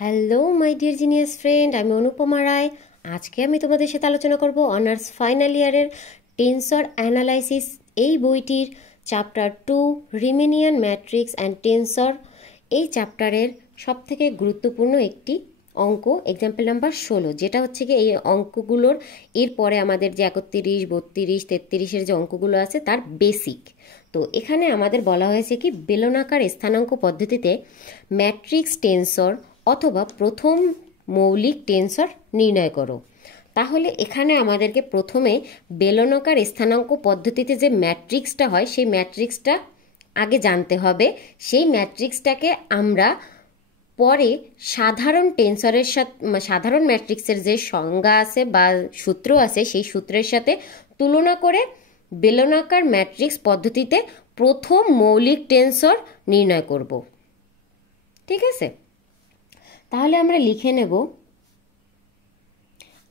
Hello my dear genius friend, আমি অনুপমা রায়। আজকে আমি তোমাদের সাথে আলোচনা করব অনার্স ফাইনাল ইয়ারের টেন্সর অ্যানালাইসিস এই বইটির চ্যাপ্টার 2 রিমেনিয়ান ম্যাট্রিক্স অ্যান্ড টেন্সর। এই চ্যাপ্টারের সবথেকে গুরুত্বপূর্ণ একটি অঙ্ক এক্সাম্পল নাম্বার 16, যেটা হচ্ছে কি এই অঙ্কগুলোর এরপরে আমাদের যে 31, 32, 33-এর যে অঙ্কগুলো আছে তার বেসিক। তো এখানে আমাদের বলা হয়েছে কি বেলনাকার স্থানাঙ্ক পদ্ধতিতে ম্যাট্রিক্স টেন্সর অথবা প্রথম মৌলিক টেন্সর নির্ণয় করো। তাহলে এখানে আমাদেরকে প্রথমে বেলনাকার স্থানাঙ্ক পদ্ধতিতে যে ম্যাট্রিক্সটা হয় সেই ম্যাট্রিক্সটা আগে জানতে হবে। সেই ম্যাট্রিক্সটাকে আমরা পরে সাধারণ টেন্সরের সাথে, সাধারণ ম্যাট্রিক্সের যে সংজ্ঞা আছে বা সূত্র আছে সেই সূত্রের সাথে তুলনা করে বেলনাকার ম্যাট্রিক্স পদ্ধতিতে প্রথম মৌলিক টেন্সর নির্ণয় করব। ঠিক আছে, তাহলে আমরা লিখে নেব,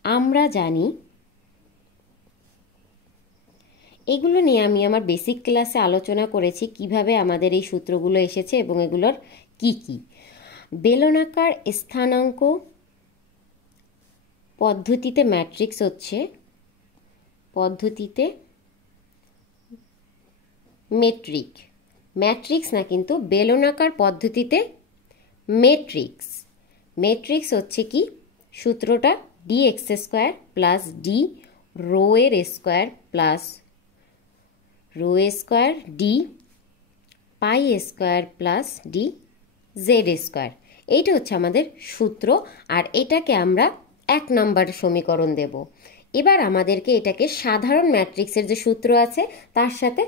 আমরা জানি। এগুলো নিয়ে আমি আমার বেসিক ক্লাসে আলোচনা করেছি কিভাবে আমাদের এই সূত্রগুলো এসেছে এবং এগুলোর কি কি। বেলনাকার স্থানাঙ্ক পদ্ধতিতে ম্যাট্রিক্স হচ্ছে পদ্ধতিতে ম্যাট্রিক্স না, কিন্তু বেলনাকার পদ্ধতিতে মেট্রিক্স হচ্ছে কি সূত্রটা dx² প্লাস d রো এর square plus rho square d phi square plus d z²। এইটা হচ্ছে আমাদের সূত্র, আর এটাকে আমরা 1 নম্বর সমীকরণ দেব। এবার আমাদেরকে এটাকে সাধারণ ম্যাট্রিক্সের যে সূত্র আছে তার সাথে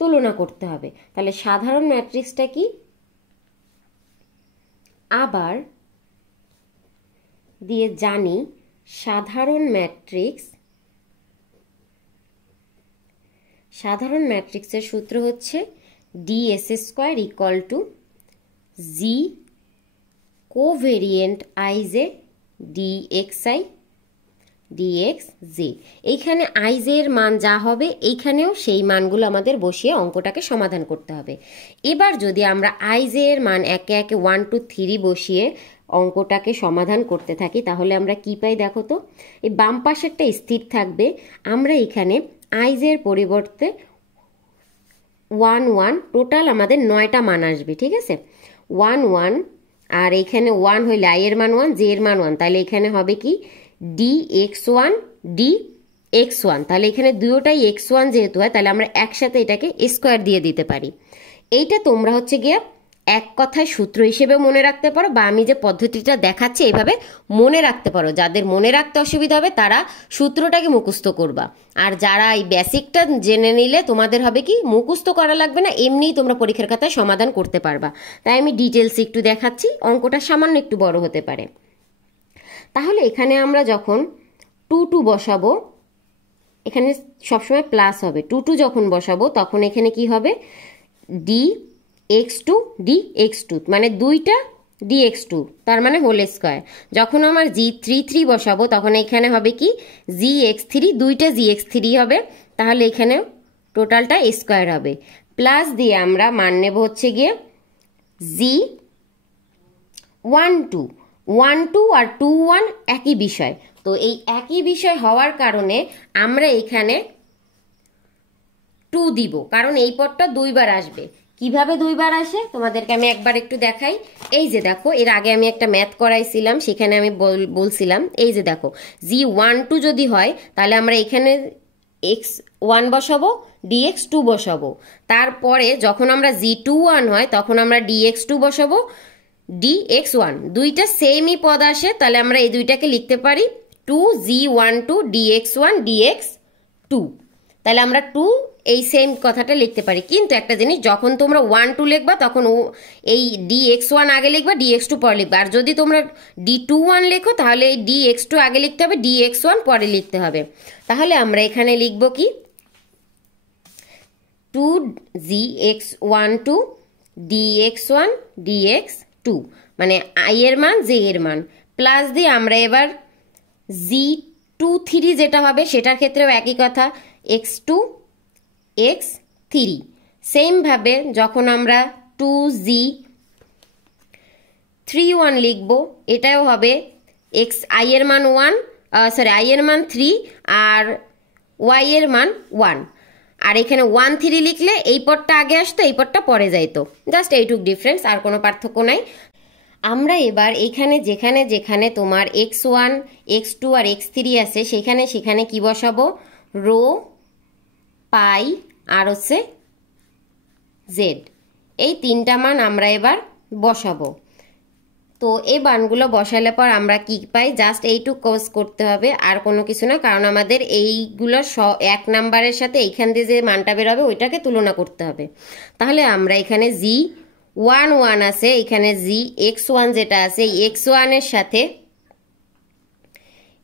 তুলনা করতে হবে। তাহলে সাধারণ ম্যাট্রিক্সটা কি, আবার দিয়ে জানি সাধারণ ম্যাট্রিক্সের সূত্র হচ্ছে ds² equal to G covariant ij dxi dxj। এইখানে ij এর মান যা হবে এইখানেও সেই মানগুলো আমাদের বসিয়ে অঙ্কটাকে সমাধান করতে হবে। এবার যদি আমরা ij এর মান একে একে 1 2 3 বসিয়ে অঙ্কটাকে সমাধান করতে থাকি তাহলে আমরা কি পাই দেখো তো। এই বাম পাশেরটা স্থির থাকবে, আমরা এখানে ij এর পরিবর্তে 1 1 টোটাল আমাদের 9টা মান আসবে। ঠিক আছে, 1 1, আর এখানে 1 হইলে i এর মান 1, j এর মান 1, তাহলে এখানে হবে কি dx1 dx1। তাহলে এখানে দুটোটাই x1 যেহেতু হয় তাহলে আমরা একসাথে এটাকে স্কোয়ার দিয়ে দিতে পারি। এইটা তোমরা হচ্ছে গিয়ে এক কথায় সূত্র হিসেবে মনে রাখতে পারো, বা আমি যে পদ্ধতিটা দেখাচ্ছি এইভাবে মনে রাখতে পারো। যাদের মনে রাখতে অসুবিধা হবে তারা সূত্রটাকে মুখস্থ করবা, আর যারা এই বেসিকটা জেনে নিলে তোমাদের হবে কি মুখস্থ করা লাগবে না, এমনিই তোমরা পরীক্ষার খাতায় সমাধান করতে পারবা। তাই আমি ডিটেলস একটু দেখাচ্ছি, অঙ্কটা সামান্য একটু বড় হতে পারে। তাহলে এখানে আমরা যখন 2 2 বসাবো, এখানে সবসময় প্লাস হবে। 2 2 যখন বসাবো তখন এখানে কি হবে dx2 dx2, মানে দুইটা dx2, তার মানে হোল স্কোয়ার। যখন আমার g3 3 বসাবো তখন এখানে হবে কি gx3, দুইটা gx3 হবে, তাহলে এখানে টোটালটা স্কোয়ার হবে। প্লাস দিয়ে আমরা মান নেব হচ্ছে গিয়ে g12 1 2 আর 2 1 একই বিষয়। তো এই একই বিষয় হওয়ার কারণে আমরা এখানে 2 দিব, কারণ এই পদটা দুইবার আসবে। কিভাবে দুইবার আসে তোমাদেরকে আমি একবার একটু দেখাই। এই যে দেখো, এর আগে আমি একটা ম্যাথ করাইছিলাম, সেখানে আমি বলছিলাম এই যে দেখো g12 যদি হয় তাহলে আমরা এখানে x1 বসাবো, dx2 বসাবো। তারপরে যখন আমরা g21 হয় তখন আমরা dx2 বসাবো, dx1, দুইটা সেমই পদ আসে, তাহলে আমরা এই দুইটাকে লিখতে পারি 2g12 dx1 dx2। তাহলে আমরা 2 এই সেম কথাটা লিখতে পারি। কিন্তু একটা জিনিস, যখন তোমরা 1 2 লিখবা তখন এই dx1 আগে লিখবা, dx2 পরে লিখবা। আর যদি তোমরা d21 লেখো তাহলে এই dx2 আগে লিখতে হবে, dx1 পরে লিখতে হবে। তাহলে আমরা এখানে লিখব কি 2gx12 dx1 dx2, মানে i এর মান j এর মান, প্লাস দিয়ে আমরা এবার g23 যেটা হবে সেটার ক্ষেত্রেও একই কথা, x2 x3। সেম ভাবে যখন আমরা 2g3 3 1 লিখবো, এটাও হবে এক্স আই এর মান 1, সরি আই এর মান 3 আর ওয়াই এর মান 1। আর এখানে 1 3 লিখলে এই পদটা আগে আসতো, এই পদটা পরে যাইতো, জাস্ট এইটুক ডিফারেন্স, আর কোনো পার্থক্য নাই। আমরা এবার এখানে যেখানে যেখানে তোমার x1 x2 আর x3 আছে সেখানে সেখানে কি বসাবো, রো, পাই আর হচ্ছে জেড, এই তিনটা মান আমরা এবার বসাবো। তো এই মানগুলো বসালে পর আমরা কি পাই, জাস্ট এইটুক কোর্স করতে হবে, আর কোনো কিছু না, কারণ আমাদের এইগুলো 1 নাম্বারের সাথে এইখান দিয়ে যে মানটা বের হবে ওইটাকে তুলনা করতে হবে। তাহলে আমরা এখানে G11 আছে, এখানে Gx1 যেটা আছে এই x1 এর সাথে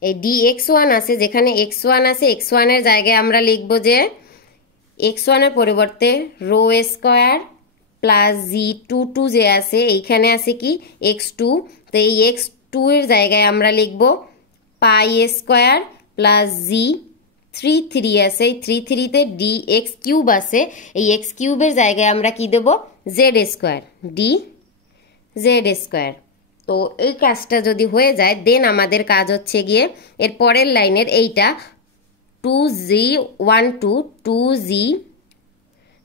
এই dx1 আছে, যেখানে x1 আছে x1 এর জায়গায় আমরা লিখব যে x1 এর পরিবর্তে রো স্কয়ার প্লাস G22 যে আছে এইখানে আছে কি x2, তো এই x2 এর জায়গায় আমরা লিখব পাই স্কয়ার প্লাস G33 আছে, এই 33 তে dx কিউব আছে, এই x কিউবের জায়গায় আমরা কি দেব, জেড স্কয়ার, জেড স্কয়ার। তো এই কাজটা যদি হয়ে যায় দেন আমাদের কাজ হচ্ছে গিয়ে এর পরের লাইনের এইটা 2G12 2G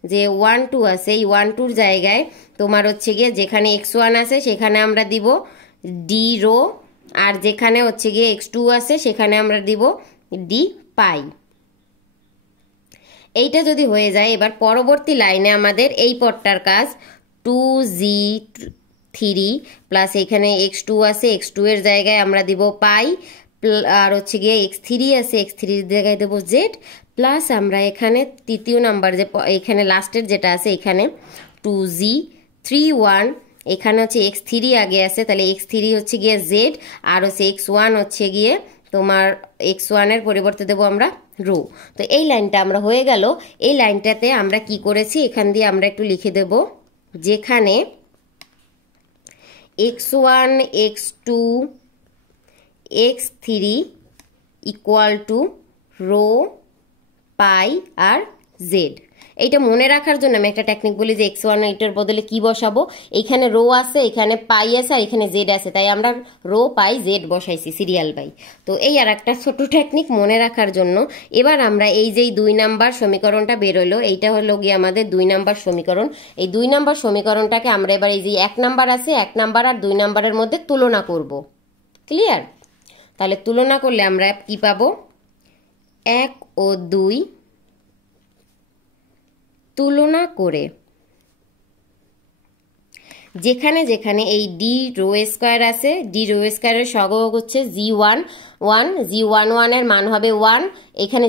যে 12 আছে এই 12 জায়গায় তোমার হচ্ছে গিয়ে যেখানে x1 আছে সেখানে আমরা দিব ডি রো, আর যেখানে হচ্ছে গিয়ে x2 আছে সেখানে আমরা দিব ডি পাই। এইটা যদি হয়ে যায় এবার পরবর্তী লাইনে আমাদের এই পদটার কাজ 2G3 প্লাস এখানে x2 আছে, x2 এর জায়গায় আমরা দিব পাই, আর হচ্ছে গিয়ে x3 আছে, x3 এর জায়গায় দেব জেড, প্লাস আমরা এখানে তৃতীয় নাম্বার যে এখানে লাস্টের যেটা আছে এখানে 2G31, এখানে হচ্ছে x3 আগে আছে, তাহলে x3 হচ্ছে গিয়ে জেড, আর হচ্ছে x1 হচ্ছে গিয়ে তোমার x1 এর পরিবর্তে দেব আমরা রো। তো এই লাইনটা আমরা হয়ে গেল। এই লাইনটাতে আমরা কি করেছি এখান দিয়ে আমরা একটু লিখে দেব, যেখানে x1 x2 x3 equal to rho, phi আর জেড। এইটা মনে রাখার জন্য আমি একটা টেকনিক বলি যে x1 এটার বদলে কি বসাবো, এইখানে রো আছে, এখানে পাই আছে আর এখানে জেড আছে, তাই আমরা রো পাই জেড বসাইছি সিরিয়াল বাই। তো এই আর একটা ছোট টেকনিক মনে রাখার জন্য। এবার আমরা এই যে 2 নাম্বার সমীকরণটা বেরোলো, এইটা হলো গিয়ে আমাদের 2 নাম্বার সমীকরণ। এই 2 নাম্বার সমীকরণটাকে আমরা এবার এই যে 1 নাম্বার আছে 1 নাম্বার আর 2 নাম্বারের মধ্যে তুলনা করব। ক্লিয়ার? তাহলে তুলনা করলে আমরা কি পাবো, 1 ও 2 তুলনা করে যেখানে যেখানে এই ডি রো স্কয়ার আছে, ডি রো স্কয়ারের সহগ হচ্ছে G11, G11 এর মান হবে 1, এখানে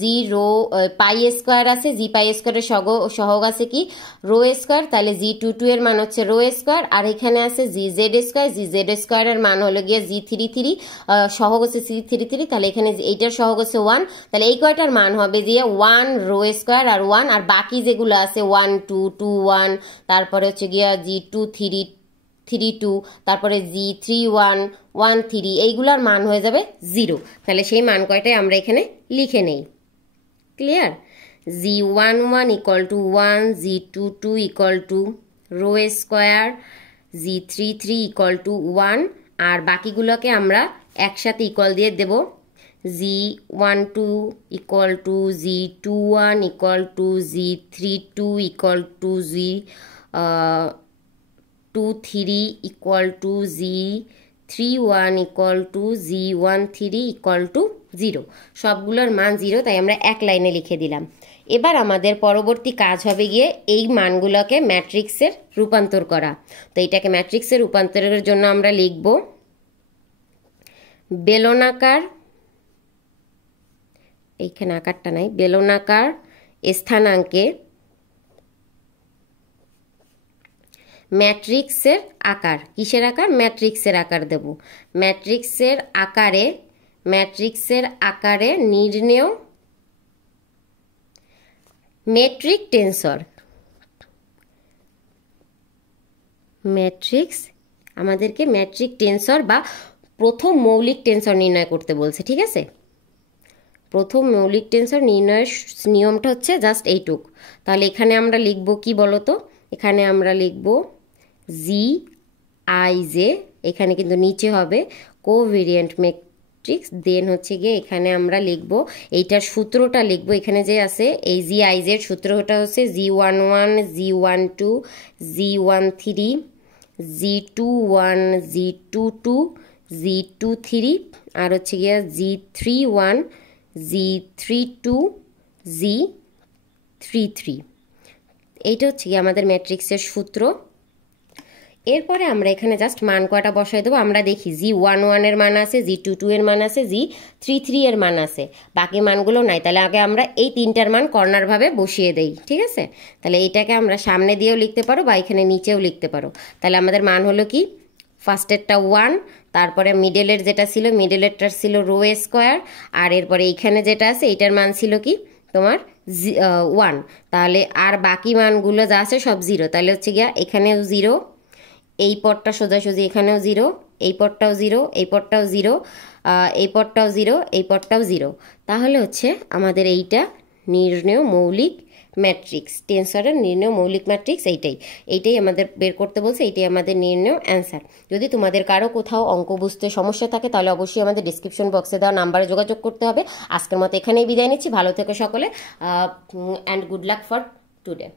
জি রো পাই স্কয়ার আছে, জি পাই স্কয়ারের সহগ আছে কি রো স্কয়ার, তাহলে G22 এর মান হচ্ছে রো স্কয়ার, আর এখানে আছে G Z square, G Z স্কয়ারের মান হলো গিয়ে G33, সহগ হচ্ছে G33, তাহলে এখানে এইটার সহগ হচ্ছে 1, তাহলে এই কয়টার মান হবে যে 1 রো স্কয়ার আর 1, আর বাকি যেগুলো আছে 1 2 2 1, তারপরে হচ্ছে গিয়া G23 32, তারপরে G31 13, এইগুলার মান হয়ে যাবে 0। তাহলে সেই মান কয়টাই আমরা এখানে লিখে নেই। Clear? G11 equal to 1, G22 equal to rho square, G33 equal to 1, আর বাকিগুলোকে আমরা একসাথে ইকুয়াল দিয়ে দেব, G12 equal to G21 equal to G32 equal to G23 equal to G31 equal to G13 equal to 0। সবগুলোর মান 0, তাই আমরা এক লাইনে লিখে দিলাম। এবার আমাদের পরবর্তী কাজ হবে গিয়ে এই মানগুলোকে ম্যাট্রিক্সের রূপান্তর করা। তো এটাকে ম্যাট্রিক্সের রূপান্তরের জন্য আমরা লিখব বেলনাকার, এইখানে আকারটা নাই, বেলনাকার স্থানাঙ্কে ম্যাট্রিক্সের আকার, কিসের আকার, ম্যাট্রিক্সের আকার দেব। ম্যাট্রিক্সের আকারে নির্ণেয় মেট্রিক টেন্সর। ম্যাট্রিক্স আমাদেরকে ম্যাট্রিক টেন্সর বা প্রথম মৌলিক টেন্সর নির্ণয় করতে বলছে, ঠিক আছে? প্রথম মৌলিক টেন্সর নির্ণয়ের নিয়মটা হচ্ছে জাস্ট এইটুক। তাহলে এখানে আমরা লিখব কি বলতো, এখানে আমরা লিখব আই জে, এখানে কিন্তু নিচে হবে কোভেরিয়েন্ট ম্যাট্রিক্স। দেন হচ্ছে গিয়ে এখানে আমরা লিখবো এইটার সূত্রটা লিখবো, এখানে যে আছে এই জি আই জের সূত্রটা হচ্ছে G11 G12 G13 G21 G22 G23 আর হচ্ছে গিয়া G31 G32 G33। এইটা হচ্ছে গিয়ে আমাদের ম্যাট্রিক্সের সূত্র। এরপরে আমরা এখানে জাস্ট মান কয়টা বসাই দেবো আমরা দেখি। G11 এর মান আছে, G22 এর মান আছে, G33 এর মান আছে, বাকি মানগুলো নাই। তাহলে আগে আমরা এই তিনটার মান কর্নারভাবে বসিয়ে দেই, ঠিক আছে? তাহলে এইটাকে আমরা সামনে দিয়েও লিখতে পারো বা এখানে নিচেও লিখতে পারো। তাহলে আমাদের মান হলো কি, ফার্স্টেরটা 1, তারপরে মিডলের যেটা ছিল মিডলেরটা ছিল রো স্কোয়ার, আর এরপরে এইখানে যেটা আছে এইটার মান ছিল কি তোমার 1। তাহলে আর বাকি মানগুলো যা আছে সব 0। তাহলে হচ্ছে গিয়া এখানেও 0, এই পদটা সোজাসুজি এখানেও 0, এই পদটাও 0, এই পদটাও 0, এই পদটাও 0, এই পদটাও 0। তাহলে হচ্ছে আমাদের এইটা নির্ণেয় মৌলিক ম্যাট্রিক্স, টেন্সরের নির্ণেয় মৌলিক ম্যাট্রিক্স এইটাই আমাদের বের করতে বলছে, এইটাই আমাদের নির্ণেয় অ্যান্সার। যদি তোমাদের কারো কোথাও অঙ্ক বুঝতে সমস্যা থাকে তাহলে অবশ্যই আমাদের ডিসক্রিপশন বক্সে দেওয়া নাম্বারে যোগাযোগ করতে হবে। আজকের মতো এখানেই বিদায় নিচ্ছি, ভালো থেকো সকলে, and good luck for today.